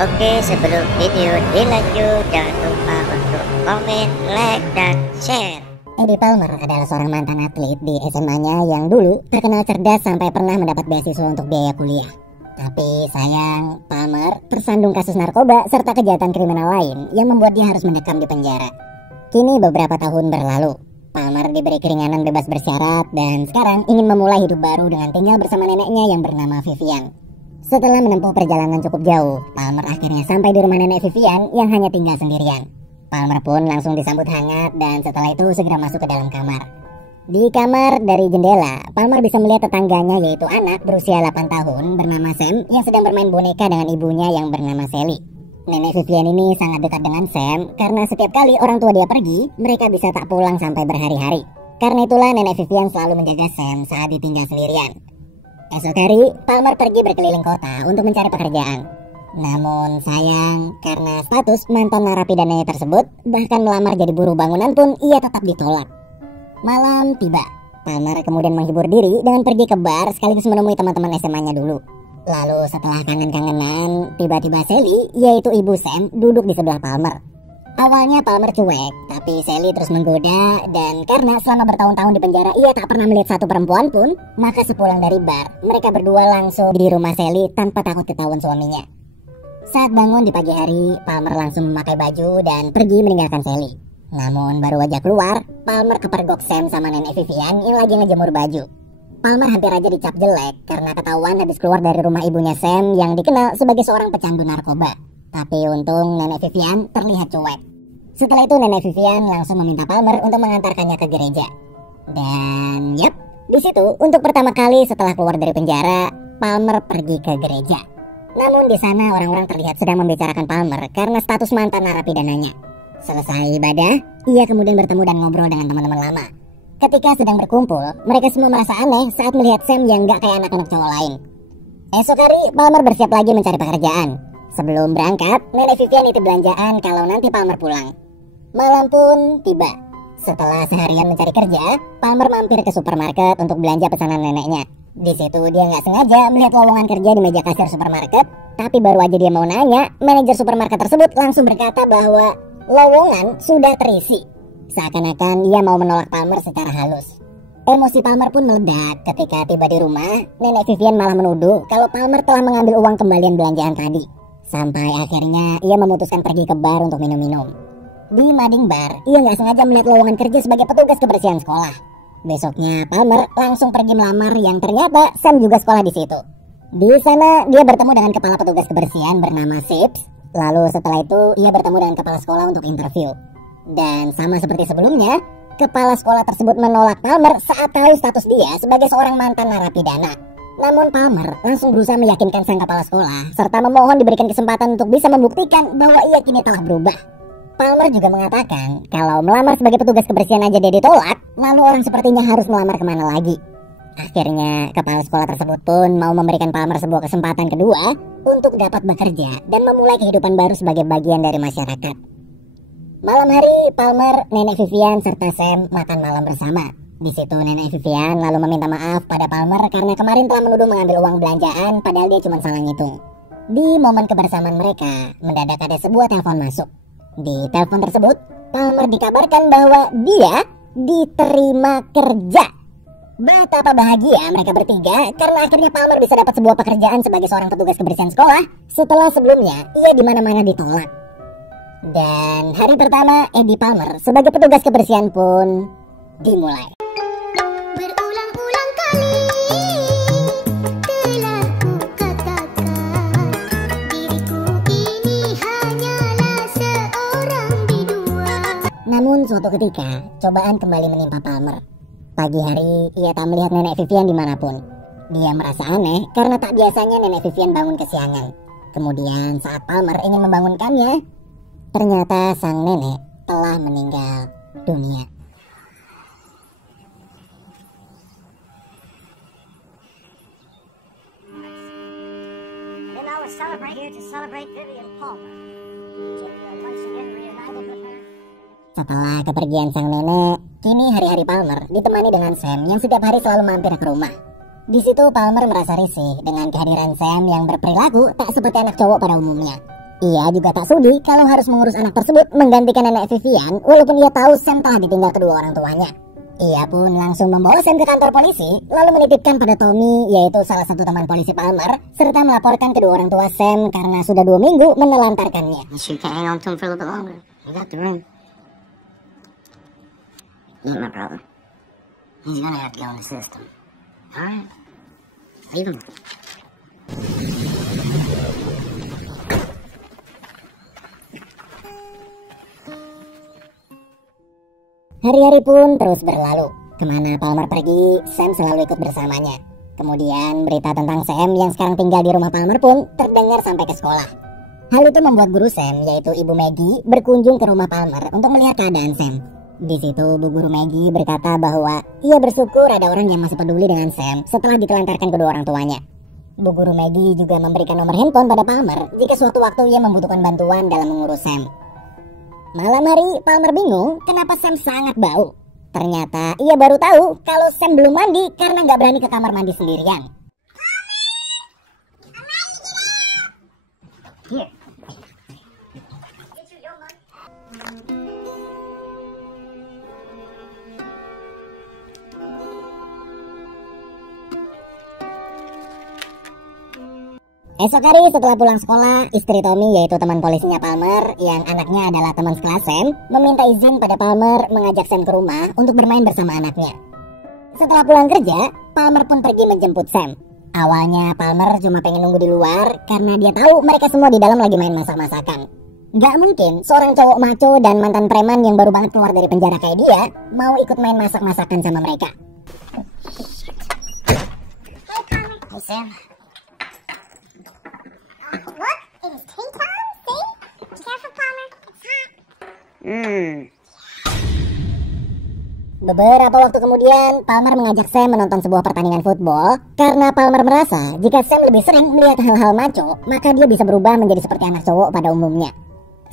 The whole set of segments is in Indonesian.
Oke, sebelum video dilanjut, jangan lupa untuk komen, like, dan share. Eddie Palmer adalah seorang mantan atlet di SMA-nya yang dulu terkenal cerdas sampai pernah mendapat beasiswa untuk biaya kuliah. Tapi sayang, Palmer tersandung kasus narkoba serta kejahatan kriminal lain yang membuat dia harus mendekam di penjara. Kini beberapa tahun berlalu, Palmer diberi keringanan bebas bersyarat dan sekarang ingin memulai hidup baru dengan tinggal bersama neneknya yang bernama Vivian. Setelah menempuh perjalanan cukup jauh, Palmer akhirnya sampai di rumah nenek Vivian yang hanya tinggal sendirian. Palmer pun langsung disambut hangat dan setelah itu segera masuk ke dalam kamar. Di kamar dari jendela, Palmer bisa melihat tetangganya yaitu anak berusia 8 tahun bernama Sam yang sedang bermain boneka dengan ibunya yang bernama Sally. Nenek Vivian ini sangat dekat dengan Sam karena setiap kali orang tua dia pergi, mereka bisa tak pulang sampai berhari-hari. Karena itulah nenek Vivian selalu menjaga Sam saat ditinggal sendirian. Esok hari, Palmer pergi berkeliling kota untuk mencari pekerjaan. Namun sayang, karena status mantan narapidananya tersebut, bahkan melamar jadi buruh bangunan pun ia tetap ditolak. Malam tiba, Palmer kemudian menghibur diri dengan pergi ke bar sekaligus menemui teman-teman SMA-nya dulu. Lalu setelah kangen-kangenan, tiba-tiba Sally, yaitu ibu Sam, duduk di sebelah Palmer. Awalnya Palmer cuek, tapi Sally terus menggoda dan karena selama bertahun-tahun di penjara ia tak pernah melihat satu perempuan pun, maka sepulang dari bar, mereka berdua langsung di rumah Sally tanpa takut ketahuan suaminya. Saat bangun di pagi hari, Palmer langsung memakai baju dan pergi meninggalkan Sally. Namun baru aja keluar, Palmer kepergok Sam sama nenek Vivian yang lagi ngejemur baju. Palmer hampir aja dicap jelek karena ketahuan habis keluar dari rumah ibunya Sam yang dikenal sebagai seorang pecandu narkoba. Tapi untung nenek Vivian terlihat cuek. Setelah itu nenek Vivian langsung meminta Palmer untuk mengantarkannya ke gereja. Dan yap, di situ untuk pertama kali setelah keluar dari penjara, Palmer pergi ke gereja. Namun di sana orang-orang terlihat sedang membicarakan Palmer karena status mantan narapidananya. Selesai ibadah, ia kemudian bertemu dan ngobrol dengan teman-teman lama. Ketika sedang berkumpul, mereka semua merasa aneh saat melihat Sam yang gak kayak anak-anak cowok lain. Esok hari, Palmer bersiap lagi mencari pekerjaan. Sebelum berangkat, nenek Vivian nitip belanjaan kalau nanti Palmer pulang. Malam pun tiba. Setelah seharian mencari kerja, Palmer mampir ke supermarket untuk belanja pesanan neneknya. Di situ dia nggak sengaja melihat lowongan kerja di meja kasir supermarket, tapi baru aja dia mau nanya, manajer supermarket tersebut langsung berkata bahwa lowongan sudah terisi. Seakan-akan ia mau menolak Palmer secara halus. Emosi Palmer pun meledak ketika tiba di rumah. Nenek Vivian malah menuduh kalau Palmer telah mengambil uang kembalian belanjaan tadi. Sampai akhirnya ia memutuskan pergi ke bar untuk minum-minum. Di mading bar, ia nggak sengaja melihat lowongan kerja sebagai petugas kebersihan sekolah. Besoknya Palmer langsung pergi melamar yang ternyata Sam juga sekolah di situ. Di sana dia bertemu dengan kepala petugas kebersihan bernama Sips. Lalu setelah itu ia bertemu dengan kepala sekolah untuk interview. Dan sama seperti sebelumnya, kepala sekolah tersebut menolak Palmer saat tahu status dia sebagai seorang mantan narapidana. Namun Palmer langsung berusaha meyakinkan sang kepala sekolah serta memohon diberikan kesempatan untuk bisa membuktikan bahwa ia kini telah berubah. Palmer juga mengatakan kalau melamar sebagai petugas kebersihan aja dia ditolak, lalu orang sepertinya harus melamar kemana lagi. Akhirnya kepala sekolah tersebut pun mau memberikan Palmer sebuah kesempatan kedua untuk dapat bekerja dan memulai kehidupan baru sebagai bagian dari masyarakat. Malam hari, Palmer, nenek Vivian serta Sam makan malam bersama. Di situ nenek Vivian lalu meminta maaf pada Palmer karena kemarin telah menuduh mengambil uang belanjaan padahal dia cuma salah ngitung. Di momen kebersamaan mereka, mendadak ada sebuah telepon masuk. Di telepon tersebut, Palmer dikabarkan bahwa dia diterima kerja. Betapa bahagia mereka bertiga karena akhirnya Palmer bisa dapat sebuah pekerjaan sebagai seorang petugas kebersihan sekolah setelah sebelumnya ia di mana-mana ditolak. Dan hari pertama Eddie Palmer sebagai petugas kebersihan pun dimulai. Namun suatu ketika, cobaan kembali menimpa Palmer. Pagi hari, ia tak melihat nenek Vivian dimanapun. Dia merasa aneh karena tak biasanya nenek Vivian bangun kesiangan. Kemudian saat Palmer ingin membangunkannya, ternyata sang nenek telah meninggal dunia. Setelah kepergian sang nenek, kini hari-hari Palmer ditemani dengan Sam yang setiap hari selalu mampir ke rumah. Di situ Palmer merasa risih dengan kehadiran Sam yang berperilaku tak seperti anak cowok pada umumnya. Ia juga tak sudi kalau harus mengurus anak tersebut menggantikan nenek Vivian, walaupun ia tahu Sam telah ditinggal kedua orang tuanya. Ia pun langsung membawa Sam ke kantor polisi, lalu menitipkan pada Tommy, yaitu salah satu teman polisi Palmer, serta melaporkan kedua orang tua Sam karena sudah 2 minggu menelantarkannya. You can hang on to him for a little bit longer. You got the ring. Ain't my problem. He's gonna have to go in the system. Alright? Leave him. Hari-hari pun terus berlalu. Kemana Palmer pergi, Sam selalu ikut bersamanya. Kemudian berita tentang Sam yang sekarang tinggal di rumah Palmer pun terdengar sampai ke sekolah. Hal itu membuat guru Sam, yaitu Ibu Maggie, berkunjung ke rumah Palmer untuk melihat keadaan Sam. Di situ Bu Guru Maggie berkata bahwa ia bersyukur ada orang yang masih peduli dengan Sam setelah ditelantarkan kedua orang tuanya. Bu Guru Maggie juga memberikan nomor handphone pada Palmer jika suatu waktu ia membutuhkan bantuan dalam mengurus Sam. Malam hari, Palmer bingung kenapa Sam sangat bau. Ternyata ia baru tahu kalau Sam belum mandi karena nggak berani ke kamar mandi sendirian. Here. Esok hari setelah pulang sekolah, istri Tommy yaitu teman polisinya Palmer yang anaknya adalah teman sekelas Sam, meminta izin pada Palmer mengajak Sam ke rumah untuk bermain bersama anaknya. Setelah pulang kerja, Palmer pun pergi menjemput Sam. Awalnya Palmer cuma pengen nunggu di luar karena dia tahu mereka semua di dalam lagi main masak-masakan. Gak mungkin seorang cowok maco dan mantan preman yang baru banget keluar dari penjara kayak dia mau ikut main masak-masakan sama mereka. Hey, Sam. Look, it is tea time. See? Careful, Palmer. It's hot. Beberapa waktu kemudian, Palmer mengajak Sam menonton sebuah pertandingan football karena Palmer merasa jika Sam lebih sering melihat hal-hal maco, maka dia bisa berubah menjadi seperti anak cowok pada umumnya.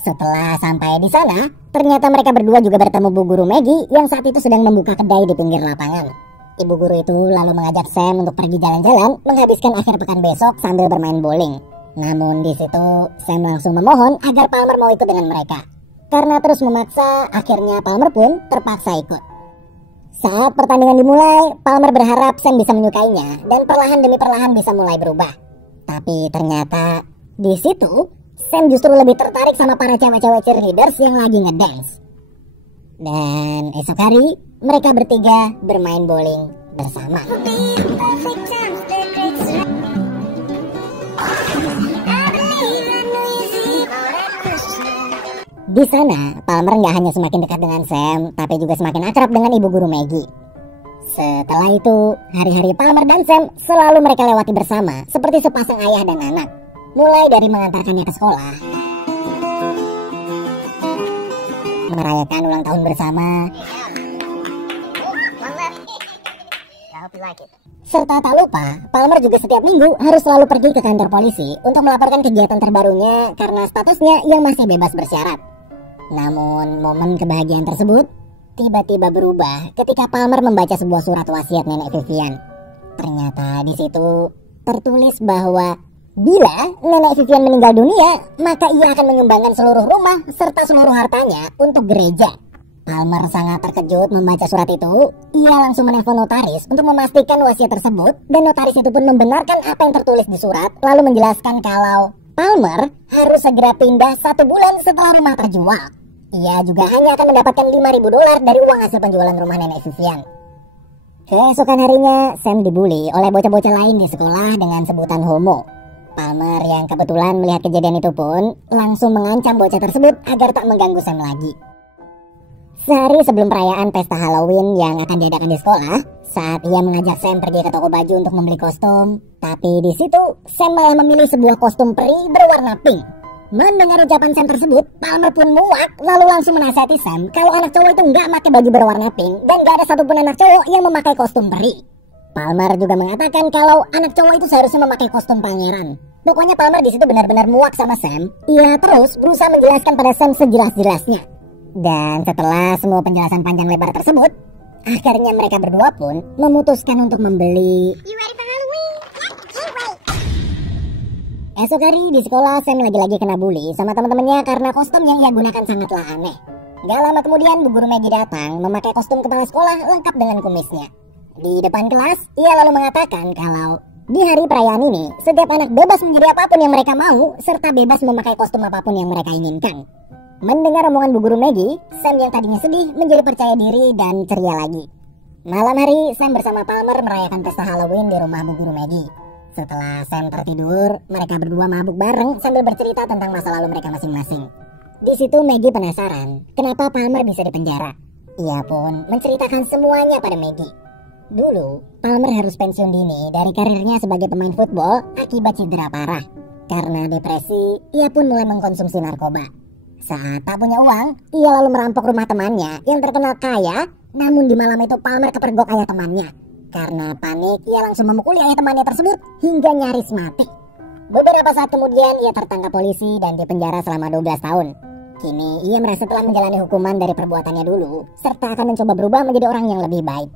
Setelah sampai di sana, ternyata mereka berdua juga bertemu Bu Guru Maggie yang saat itu sedang membuka kedai di pinggir lapangan. Ibu guru itu lalu mengajak Sam untuk pergi jalan-jalan menghabiskan akhir pekan besok sambil bermain bowling. Namun di situ Sam langsung memohon agar Palmer mau ikut dengan mereka. Karena terus memaksa, akhirnya Palmer pun terpaksa ikut. Saat pertandingan dimulai, Palmer berharap Sam bisa menyukainya dan perlahan demi perlahan bisa mulai berubah. Tapi ternyata di situ Sam justru lebih tertarik sama para cewek-cewek cheerleaders yang lagi ngedance. Dan esok hari mereka bertiga bermain bowling bersama. Di sana, Palmer nggak hanya semakin dekat dengan Sam, tapi juga semakin akrab dengan Ibu Guru Maggie. Setelah itu, hari-hari Palmer dan Sam selalu mereka lewati bersama, seperti sepasang ayah dan anak. Mulai dari mengantarkannya ke sekolah, merayakan ulang tahun bersama, serta tak lupa, Palmer juga setiap minggu harus selalu pergi ke kantor polisi untuk melaporkan kegiatan terbarunya karena statusnya yang masih bebas bersyarat. Namun momen kebahagiaan tersebut tiba-tiba berubah ketika Palmer membaca sebuah surat wasiat nenek Vivian. Ternyata di situ tertulis bahwa bila nenek Vivian meninggal dunia, maka ia akan menyumbangkan seluruh rumah serta seluruh hartanya untuk gereja. Palmer sangat terkejut membaca surat itu. Ia langsung menelpon notaris untuk memastikan wasiat tersebut, dan notaris itu pun membenarkan apa yang tertulis di surat, lalu menjelaskan kalau Palmer harus segera pindah 1 bulan setelah rumah terjual. Ia juga hanya akan mendapatkan $5.000 dari uang hasil penjualan rumah nenek Vivian. Keesokan harinya, Sam dibully oleh bocah-bocah lain di sekolah dengan sebutan homo. Palmer yang kebetulan melihat kejadian itu pun langsung mengancam bocah tersebut agar tak mengganggu Sam lagi. Sehari sebelum perayaan pesta Halloween yang akan diadakan di sekolah, saat ia mengajak Sam pergi ke toko baju untuk membeli kostum, tapi di situ Sam malah memilih sebuah kostum peri berwarna pink. Mendengar ucapan Sam tersebut, Palmer pun muak lalu langsung menasihati Sam kalau anak cowok itu nggak pakai baju berwarna pink dan nggak ada satupun anak cowok yang memakai kostum peri. Palmer juga mengatakan kalau anak cowok itu seharusnya memakai kostum pangeran. Pokoknya Palmer di situ benar-benar muak sama Sam. Ia terus berusaha menjelaskan pada Sam sejelas-jelasnya. Dan setelah semua penjelasan panjang lebar tersebut, akhirnya mereka berdua pun memutuskan untuk membeli You ready for Halloween? Can't wait. Esok hari di sekolah, Sam lagi-lagi kena bully sama teman-temannya karena kostum yang ia gunakan sangatlah aneh. Gak lama kemudian Bu Guru Maggie datang memakai kostum kepala sekolah lengkap dengan kumisnya. Di depan kelas, ia lalu mengatakan kalau di hari perayaan ini, setiap anak bebas menjadi apapun yang mereka mau serta bebas memakai kostum apapun yang mereka inginkan. Mendengar omongan Bu Guru Maggie, Sam yang tadinya sedih menjadi percaya diri dan ceria lagi. Malam hari, Sam bersama Palmer merayakan pesta Halloween di rumah Bu Guru Maggie. Setelah Sam tertidur, mereka berdua mabuk bareng sambil bercerita tentang masa lalu mereka masing-masing. Di situ Maggie penasaran, kenapa Palmer bisa dipenjara. Ia pun menceritakan semuanya pada Maggie. Dulu, Palmer harus pensiun dini dari karirnya sebagai pemain football akibat cedera parah. Karena depresi, ia pun mulai mengkonsumsi narkoba. Saat tak punya uang, ia lalu merampok rumah temannya yang terkenal kaya, namun di malam itu Palmer kepergok ayah temannya. Karena panik, ia langsung memukuli ayah temannya tersebut hingga nyaris mati. Beberapa saat kemudian, ia tertangkap polisi dan dipenjara selama 12 tahun. Kini, ia merasa telah menjalani hukuman dari perbuatannya dulu, serta akan mencoba berubah menjadi orang yang lebih baik.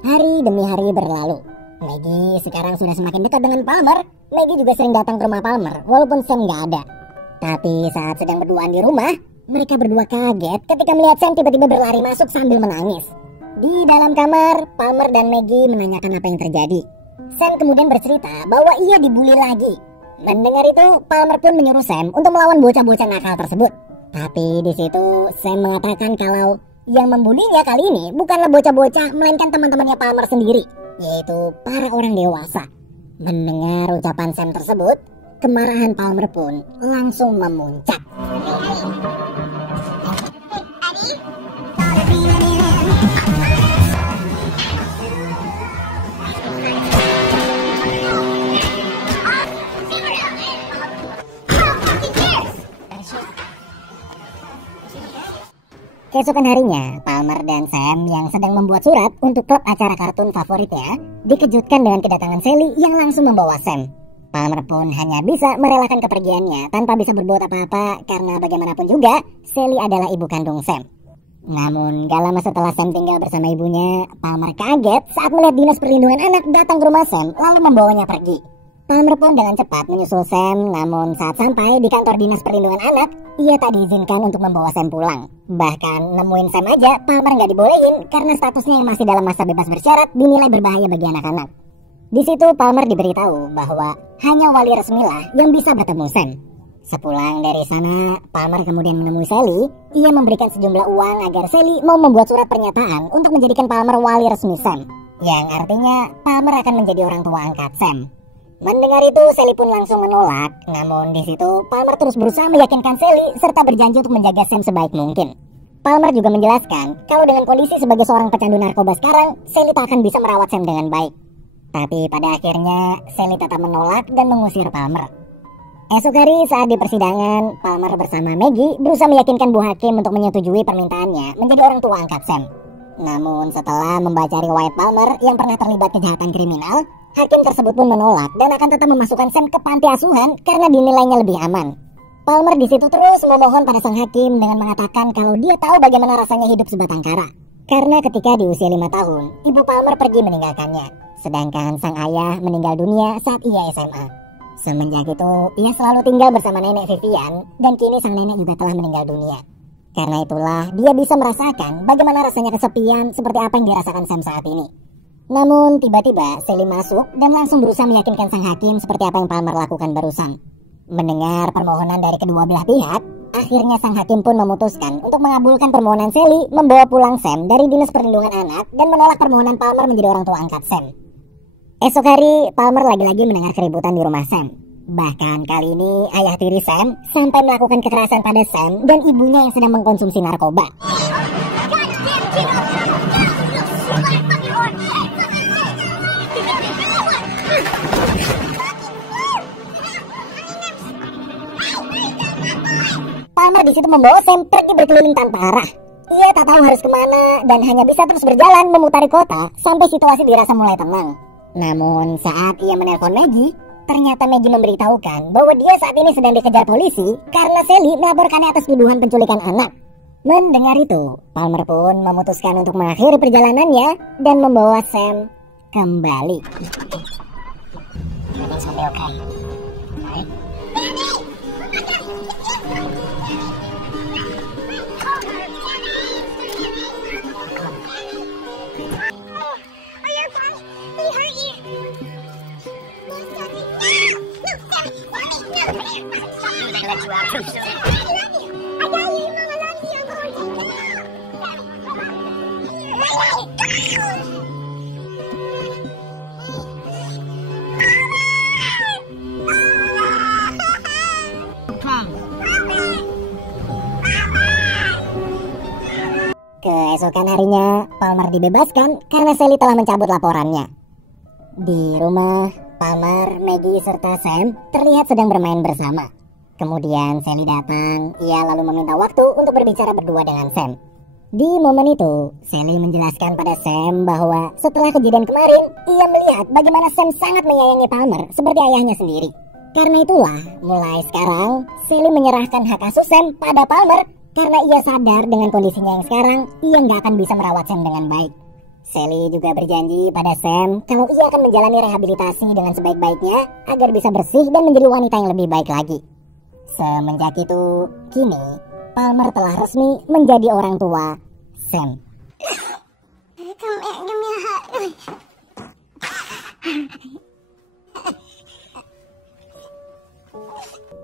Hari demi hari berlalu. Maggie sekarang sudah semakin dekat dengan Palmer. Maggie juga sering datang ke rumah Palmer, walaupun Sam nggak ada. Tapi saat sedang berduaan di rumah, mereka berdua kaget ketika melihat Sam tiba-tiba berlari masuk sambil menangis. Di dalam kamar, Palmer dan Maggie menanyakan apa yang terjadi. Sam kemudian bercerita bahwa ia dibully lagi. Mendengar itu, Palmer pun menyuruh Sam untuk melawan bocah-bocah nakal tersebut. Tapi di situ Sam mengatakan kalau yang membulinya kali ini bukanlah bocah-bocah, melainkan teman-temannya Palmer sendiri, yaitu para orang dewasa. Mendengar ucapan Sam tersebut, kemarahan Palmer pun langsung memuncak. Keesokan harinya, Palmer dan Sam yang sedang membuat surat untuk klub acara kartun favoritnya dikejutkan dengan kedatangan Sally yang langsung membawa Sam. Palmer pun hanya bisa merelakan kepergiannya tanpa bisa berbuat apa-apa karena bagaimanapun juga Sally adalah ibu kandung Sam. Namun gak lama setelah Sam tinggal bersama ibunya, Palmer kaget saat melihat Dinas Perlindungan Anak datang ke rumah Sam lalu membawanya pergi. Palmer pun dengan cepat menyusul Sam, namun saat sampai di kantor Dinas Perlindungan Anak, ia tak diizinkan untuk membawa Sam pulang. Bahkan nemuin Sam aja, Palmer nggak dibolehin karena statusnya yang masih dalam masa bebas bersyarat dinilai berbahaya bagi anak-anak. Di situ Palmer diberitahu bahwa hanya wali resmilah yang bisa bertemu Sam. Sepulang dari sana, Palmer kemudian menemui Sally. Ia memberikan sejumlah uang agar Sally mau membuat surat pernyataan untuk menjadikan Palmer wali resmi Sam, yang artinya Palmer akan menjadi orang tua angkat Sam. Mendengar itu, Sally pun langsung menolak. Namun di situ, Palmer terus berusaha meyakinkan Sally serta berjanji untuk menjaga Sam sebaik mungkin. Palmer juga menjelaskan kalau dengan kondisi sebagai seorang pecandu narkoba sekarang, Sally tak akan bisa merawat Sam dengan baik. Tapi pada akhirnya, Sally tetap menolak dan mengusir Palmer. Esok hari saat di persidangan, Palmer bersama Maggie berusaha meyakinkan Bu Hakim untuk menyetujui permintaannya menjadi orang tua angkat Sam. Namun setelah membaca riwayat Palmer yang pernah terlibat kejahatan kriminal, Hakim tersebut pun menolak dan akan tetap memasukkan Sam ke panti asuhan karena dinilainya lebih aman. Palmer di situ terus memohon pada sang hakim dengan mengatakan kalau dia tahu bagaimana rasanya hidup sebatang kara. Karena ketika di usia 5 tahun, ibu Palmer pergi meninggalkannya, sedangkan sang ayah meninggal dunia saat ia SMA. Semenjak itu, ia selalu tinggal bersama nenek Vivian dan kini sang nenek juga telah meninggal dunia. Karena itulah dia bisa merasakan bagaimana rasanya kesepian seperti apa yang dirasakan Sam saat ini. Namun tiba-tiba Sally masuk dan langsung berusaha meyakinkan sang hakim seperti apa yang Palmer lakukan barusan. Mendengar permohonan dari kedua belah pihak, akhirnya sang hakim pun memutuskan untuk mengabulkan permohonan Sally membawa pulang Sam dari Dinas Perlindungan Anak dan menolak permohonan Palmer menjadi orang tua angkat Sam. Esok hari, Palmer lagi-lagi mendengar keributan di rumah Sam. Bahkan kali ini ayah tiri Sam sampai melakukan kekerasan pada Sam dan ibunya yang sedang mengkonsumsi narkoba. Palmer di situ membawa Sam pergi berkeliling tanpa arah. Ia tak tahu harus kemana dan hanya bisa terus berjalan memutari kota sampai situasi dirasa mulai tenang. Namun saat ia menelpon Maggie, ternyata Maggie memberitahukan bahwa dia saat ini sedang dikejar polisi karena Sally melaporkannya atas tuduhan penculikan anak. Mendengar itu, Palmer pun memutuskan untuk mengakhiri perjalanannya dan membawa Sam kembali. Sampai oke. They let you out too soon. I got you, Mom. I love you. Keesokan harinya, Palmer dibebaskan karena Sally telah mencabut laporannya. Di rumah, Palmer, Maggie, serta Sam terlihat sedang bermain bersama. Kemudian Sally datang, ia lalu meminta waktu untuk berbicara berdua dengan Sam. Di momen itu, Sally menjelaskan pada Sam bahwa setelah kejadian kemarin, ia melihat bagaimana Sam sangat menyayangi Palmer seperti ayahnya sendiri. Karena itulah, mulai sekarang, Sally menyerahkan hak asuh Sam pada Palmer karena ia sadar dengan kondisinya yang sekarang, ia nggak akan bisa merawat Sam dengan baik. Sally juga berjanji pada Sam kalau ia akan menjalani rehabilitasi dengan sebaik-baiknya agar bisa bersih dan menjadi wanita yang lebih baik lagi. Semenjak itu, kini Palmer telah resmi menjadi orang tua Sam. Come here, give me a hug.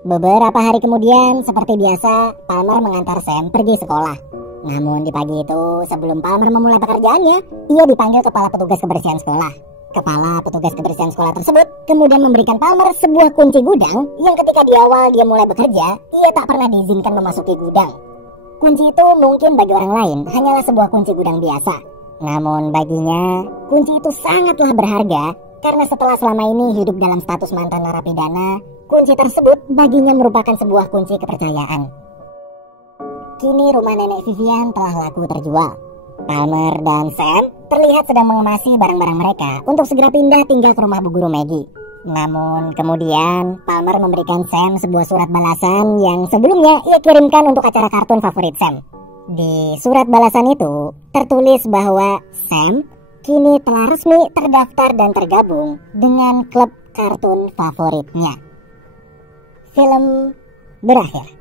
Beberapa hari kemudian, seperti biasa, Palmer mengantar Sam pergi sekolah. Namun di pagi itu, sebelum Palmer memulai pekerjaannya, ia dipanggil kepala petugas kebersihan sekolah. Kepala petugas kebersihan sekolah tersebut kemudian memberikan Palmer sebuah kunci gudang yang ketika di awal dia mulai bekerja, ia tak pernah diizinkan memasuki gudang. Kunci itu mungkin bagi orang lain hanyalah sebuah kunci gudang biasa. Namun baginya, kunci itu sangatlah berharga karena setelah selama ini hidup dalam status mantan narapidana, kunci tersebut baginya merupakan sebuah kunci kepercayaan. Kini rumah nenek Vivian telah laku terjual. Palmer dan Sam terlihat sedang mengemasi barang-barang mereka untuk segera pindah tinggal ke rumah Bu Guru Maggie. Namun kemudian Palmer memberikan Sam sebuah surat balasan yang sebelumnya ia kirimkan untuk acara kartun favorit Sam. Di surat balasan itu tertulis bahwa Sam kini telah resmi terdaftar dan tergabung dengan klub kartun favoritnya. Film berakhir.